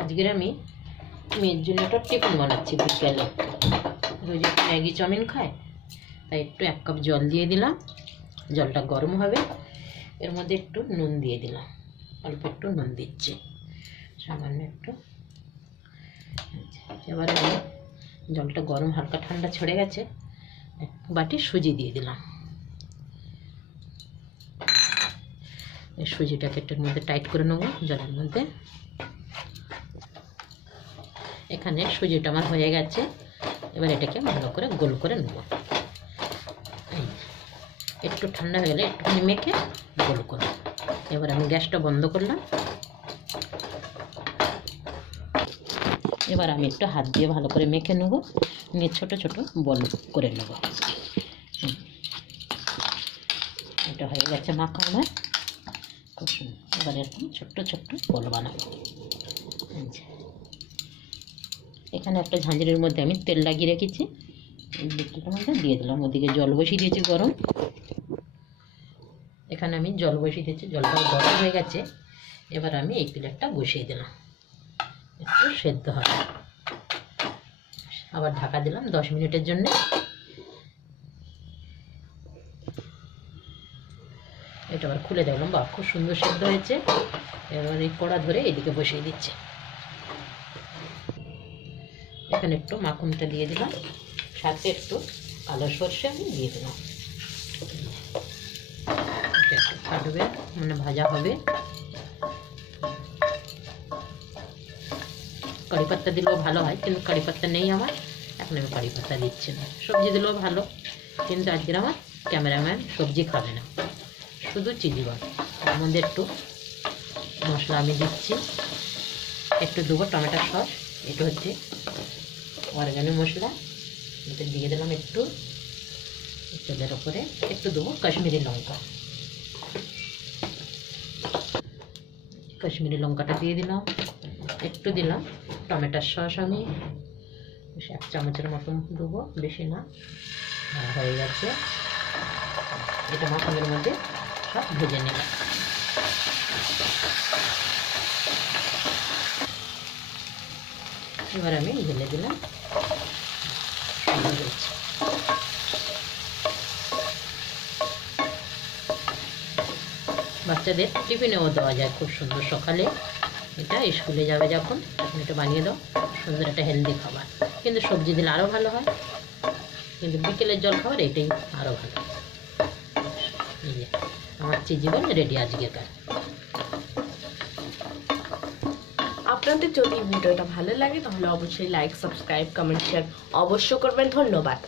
আজকের আমি মেয়ের জন্য একটা টিফিন বানাচ্ছি বিকেলে। রোজ একটু ম্যাগি চাউমিন খায়, তাই একটু 1 কাপ জল দিয়ে দিলাম। জলটা গরম হবে, এর মধ্যে একটু নুন দিয়ে দিলাম। অল্প একটু নুন দিচ্ছি, সামান্য একটু। এবারে আমি জলটা গরম হালকা ঠান্ডা ছেড়ে গেছে, 1 বাটি সুজি দিয়ে দিলাম। এই সুজিটাকে একটুর মধ্যে টাইট করে নেবো জলের মধ্যে। এখানে সুজিটা আমার হয়ে গেছে, এবার এটাকে ভালো করে গোল করে নেব। একটু ঠান্ডা হয়ে গেলে একটুখানি মেখে গোল করব। এবার আমি গ্যাসটা বন্ধ করলাম। এবার আমি একটু হাত দিয়ে ভালো করে মেখে নেব, নিয়ে ছোট ছোট বল করে নেব। এটা হয়ে গেছে মাখা আমার। খুব সুন্দর। এবার এরকম ছোট্ট ছোট্ট বল বানাবো। এখানে একটা ঝাঁঝরির মধ্যে আমি তেল লাগিয়ে রেখেছি, এই তেলটার মধ্যে দিয়ে দিলাম। ওদিকে জল বসিয়ে দিয়েছি গরম। এখানে আমি জল বসিয়ে দিয়েছি, জলটা গরম হয়ে গেছে। এবার আমি এই প্লেটটা বসিয়ে দিলাম, একটু সেদ্ধ হবে। আবার ঢাকা দিলাম 10 মিনিটের জন্য। এটা আবার খুলে দেখলাম, বাহ খুব সুন্দর সেদ্ধ হয়েছে। এবার এই কড়া ধরে এদিকে বসিয়ে দিচ্ছি। এখানে একটু মাখনটা দিয়ে দিলাম, সাথে একটু কালো সর্ষে আমি দিয়ে দিলাম। এটা একটু ফাটবে, মানে ভাজা হবে। কারি পাত্তা দিলেও ভালো হয়, কিন্তু কারি পাত্তা নেই আমার, এখন আমি কারি পাত্তা দিচ্ছি না। সবজি দিলেও ভালো, কিন্তু আজকের আমার ক্যামেরাম্যান সবজি খাবে না, শুধু চিলি বান। তার মধ্যে একটু মশলা আমি দিচ্ছি, একটু দেবো টমেটো সস। এটা হচ্ছে অর্গানিক মশলা, এটা দিয়ে দিলাম একটু। তেলের ওপরে একটু দেবো কাশ্মীরি লঙ্কা, কাশ্মীরি লঙ্কাটা দিয়ে দিলাম। একটু দিলাম টমেটোর সস, আমি 1 চামচের মতন দেবো, বেশি না। হয়ে গেছে। এটা মাখনের মধ্যে সব ভেজে নিলাম। এবার আমি ঢেলে দিলাম। বাচ্চাদের টিফিনেও দেওয়া যায় খুব সুন্দর। সকালে এটা স্কুলে যাবে যখন, তখন এটা বানিয়ে দাও, সুন্দর একটা হেলদি খাবার। কিন্তু সবজি দিলে আরও ভালো হয়, কিন্তু বিকেলের জল খাবার এটাই আরও ভালো। এই যে আমার চিজি বল রেডি আজকেকার। আপনাদের যদি ভিডিওটা ভালো লাগে তাহলে অবশ্যই লাইক, সাবস্ক্রাইব, কমেন্ট, শেয়ার অবশ্য করবেন। ধন্যবাদ।